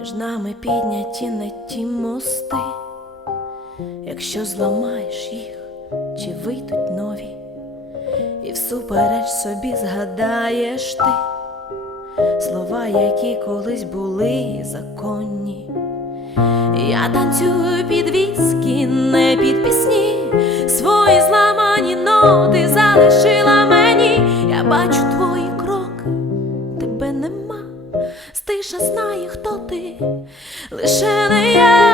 між нами підняті не ті мости, якщо зламаєш їх, чи вийдуть нові, і всупереч собі згадаєш ти слова, які колись були законні. Я танцюю під віскі, тиша знає, хто ти, лише не я.